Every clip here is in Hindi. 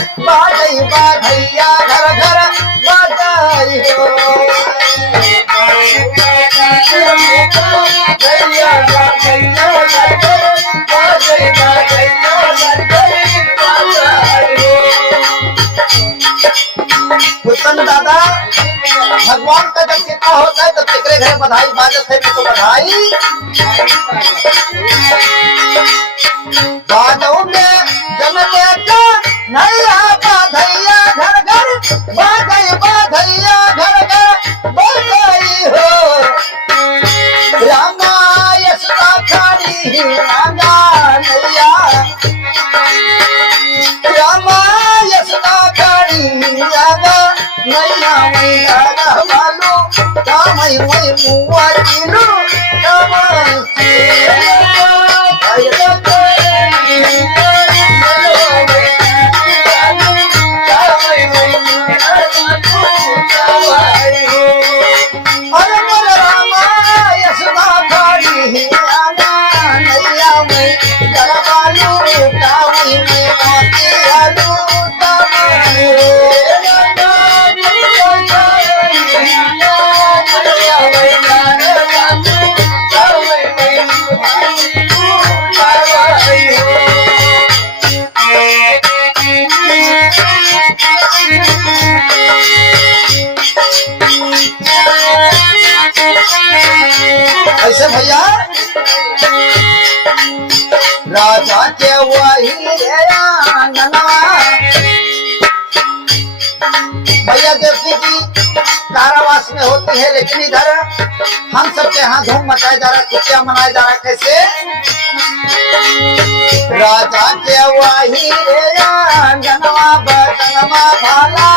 बाजई बाधैया घर घर बाजई हो कुतन दादा भगवान का जब कृपा होता है तो तेरे घर बधाई बाजत है तो बधाई बाजों में जन्मे का नैया बाधैया घर घर बाजई बाधैया घर घर बाजई हो रामा यशोदा खाड़ी रामा नैया रामा यशोदा खाड़ी रामा नैया मैया रहवालो कामई वही मुआ किलो नमस्ते ऐसे भैया राजा के वही भैया देवती जी कारावास में होती है लेकिन इधर हम सबके यहाँ धूम मचाया जा रहा खुशियां मनाया जा रहा कैसे राजा के वही जनवा बजनवा भाला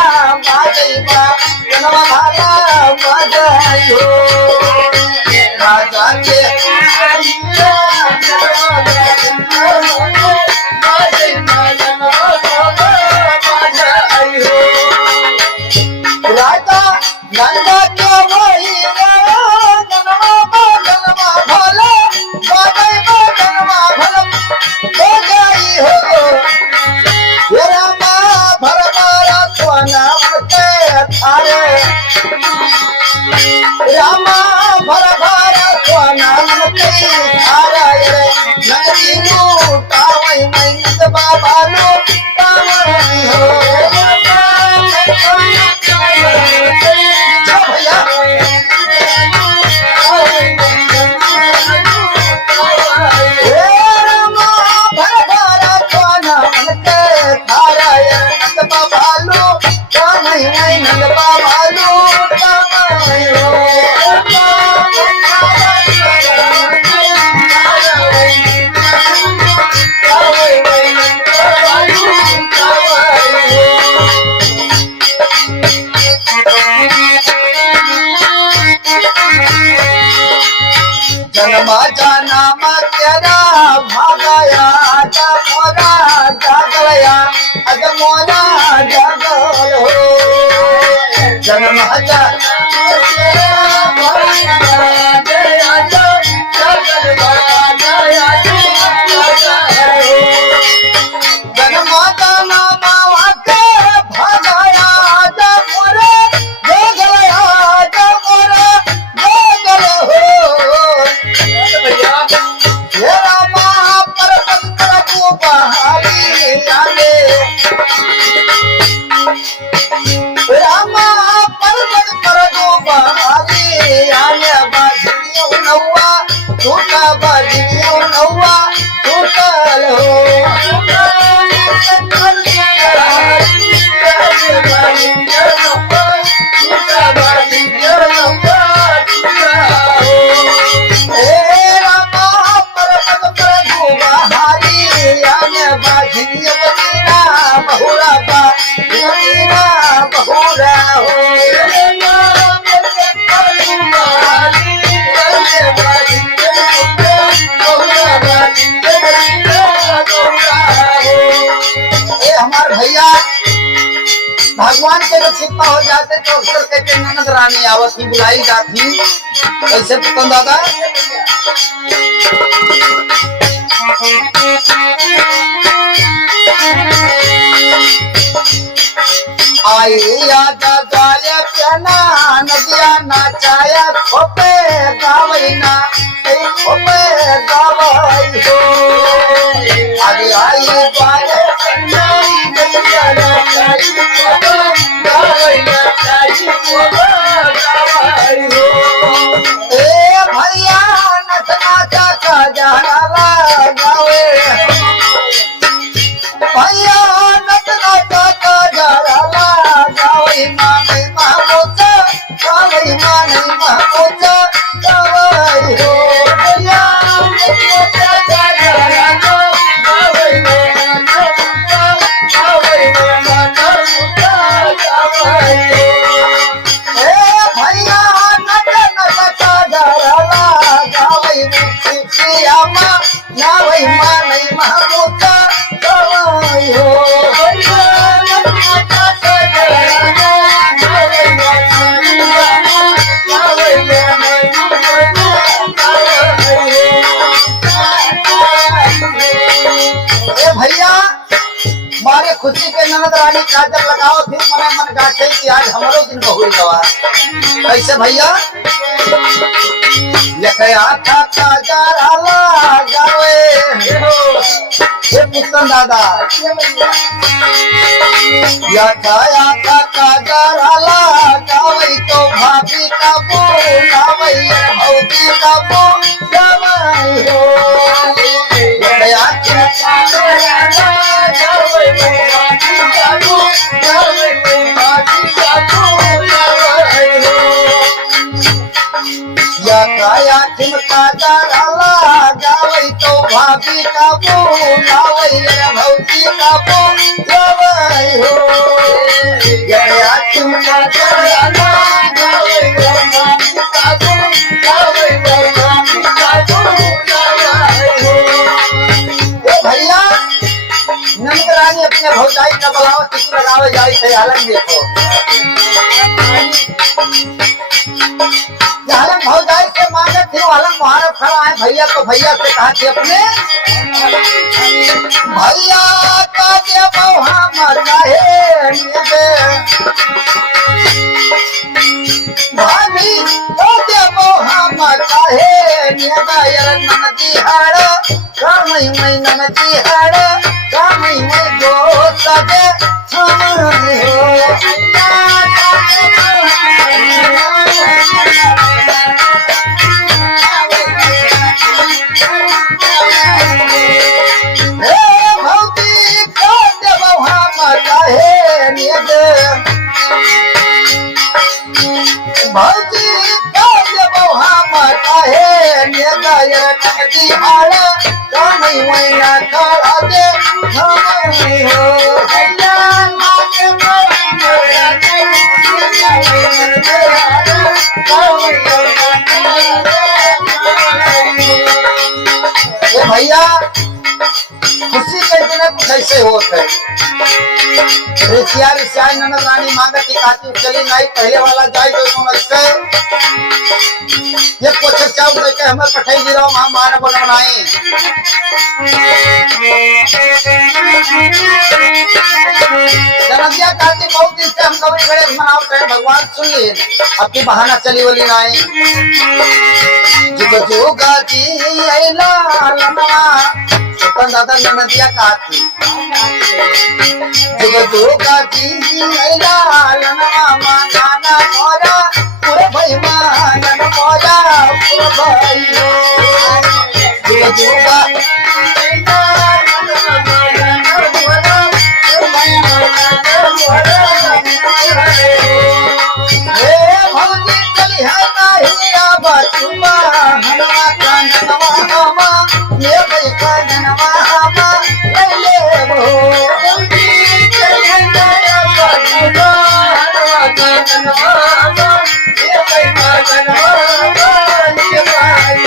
बाजई बा जनवा भाला बाजई हो राजा के राजा नंदा के वही जनवा बजनवा भाला बाजई बा जनवा भाला बाजई हो रामा भरमारा तो नाम के थारे रामा भर भर नाम के थारा रे नगरी लूटा वही मैं बाबा लूटा वही हो जन्मा जाना तेरा भागया मोरा जागया अज मोरा जागल हो जन्मा जाना जन्मा जाना मावा के भागया मोरा जागया मोरा जागल हो रामा पर्वत प्रभु पहाड़ी आने रामा पर्वत प्रभु पहाड़ी आने बाजियो नौवा टूटा बाजियो नौवा टूटल हो भगवान के जब कृपा हो जाते तो अक्सर कहते ननद रानी आवत ही बुलाई जाती कैसे पुतन दादा भैया दादाया प्याना नदिया नाचाया खोपे गावैना खोपे गावै हो आगे आई बारे नदिया नाचाई गावैना चाची गावै हो ए भैया नचना चाचा जहरा गावे भैया नचना चाचा जहरा गावे माने महमूचा गावे माने महमूचा गावे हो भैया नचना चाचा जहरा गावे माने गावे महमूचा गावे ए भैया नचना चाचा जहरा गावे पियामा गावे माने महमूचा गावे हो भैया नचना चाचा जहरा गावे माने गावे माने ए भैया मारे खुशी के ननद रानी काजल लगाओ फिर मने मन गाछे कि आज हमरो दिन बहुल गवा कैसे भैया लखया था काजल आला गावे ये पुस्तन दादा या खाया था काजल आला गावे तो भाभी का बोलावे भौजी का बोलावे हो लखया था काजल आला गावे भाभी का बोलावे भाभी का बोलावे हो या काया ठिमका दाला गावे तो भाभी का बोलावे भौजी का बोलावे हो या ठिमका दाला गावे भाभी का बोलावे भाभी का बोलावे हो ए भैया नंद रानी अपने भौजाई का बुलावा किसी लगावे जाई थे आलम देखो आलम भौजाई से मांगे थे आलम वहां खड़ा है भैया तो भैया से कहा कि अपने भैया का के बौहा मरना है भाभी तो के बौहा मरना है निगायर ननदी हाड़ कामई मई ननदी हाड़ कामई मई गो सगे हमारे हो भौजी का बौहा माता है निगायर ननदी हाड़ कामई मई ना खड़ा दे हमारे हो भैया माके भैया खुशी के दिन कैसे होते रेसिया रिसियाई ननद रानी मांगत की काटी चली नहीं पहले वाला जाए तो सुन से ये पोछे चाव दे के हमर पठाई गिराओ हम मार बनाए जनदिया काटी बहुत दिन से हम कबरी खड़े मनाओ कहे भगवान सुन ले अब की बहाना चली वाली नहीं जुग जुगा जी ऐला लनवा अपन दादा ननदिया काटी जुग जुगा जी ऐला लनवा मांगाना मोरा पूरे भाई मांगन मोरा पूरे भाई जुग जुगा भौजी चली है नहीं बचुआ हनवा कांगनवा हमा ये भाई कांगनवा हमा ले वो भौजी चली है नहीं बचुआ हनवा कांगनवा हमा ये भाई कांगनवा हमा ये भाई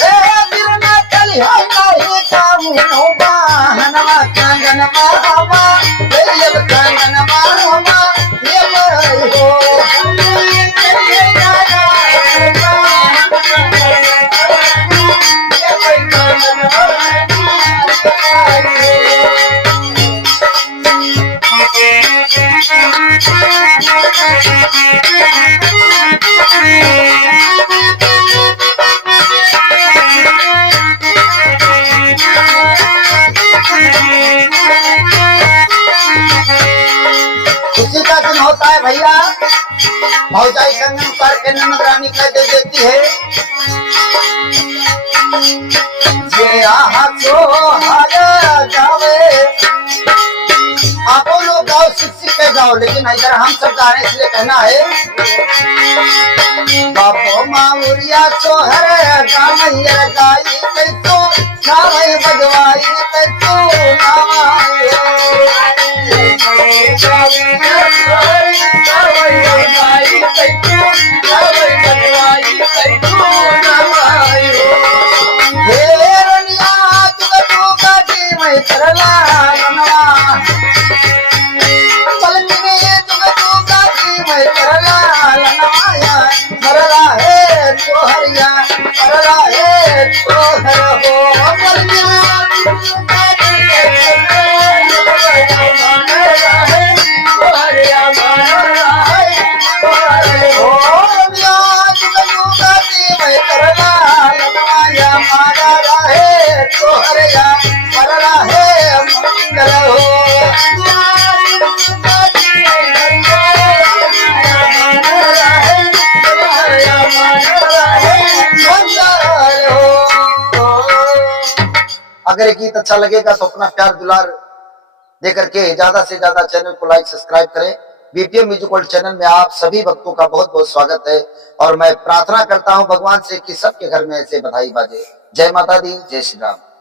ए बिरना चली है नहीं कामुनवा हनवा कांगनवा हमा ये कांगनवा हमा ये भाई हो भैया भौजाई कंगन उतार के ननद रानी कह दे देती है, जे आहा तो हार जावे। आप लोग गाओ, सीख सीख के गाओ, लेकिन इधर हम सब गा रहे हैं इसलिए कहना है, बापो मामुरिया चोहर गामैया गाई कैसो नामय बजवाई कैसो नामाय हे रनिया तुग तुग जी मैं तरला मनवा, पलकने तुग तुग जी मैं तरला लनवाया, मरला है तोहरिया मरला है तोहर हो, पलकने अगर ये गीत अच्छा लगेगा तो अपना प्यार दुलार देकर के ज्यादा से ज्यादा चैनल को लाइक सब्सक्राइब करें। बीपीएम म्यूजिक वर्ल्ड चैनल में आप सभी भक्तों का बहुत बहुत स्वागत है और मैं प्रार्थना करता हूं भगवान से कि सबके घर में ऐसे बधाई बाजे। जय माता दी, जय श्री राम।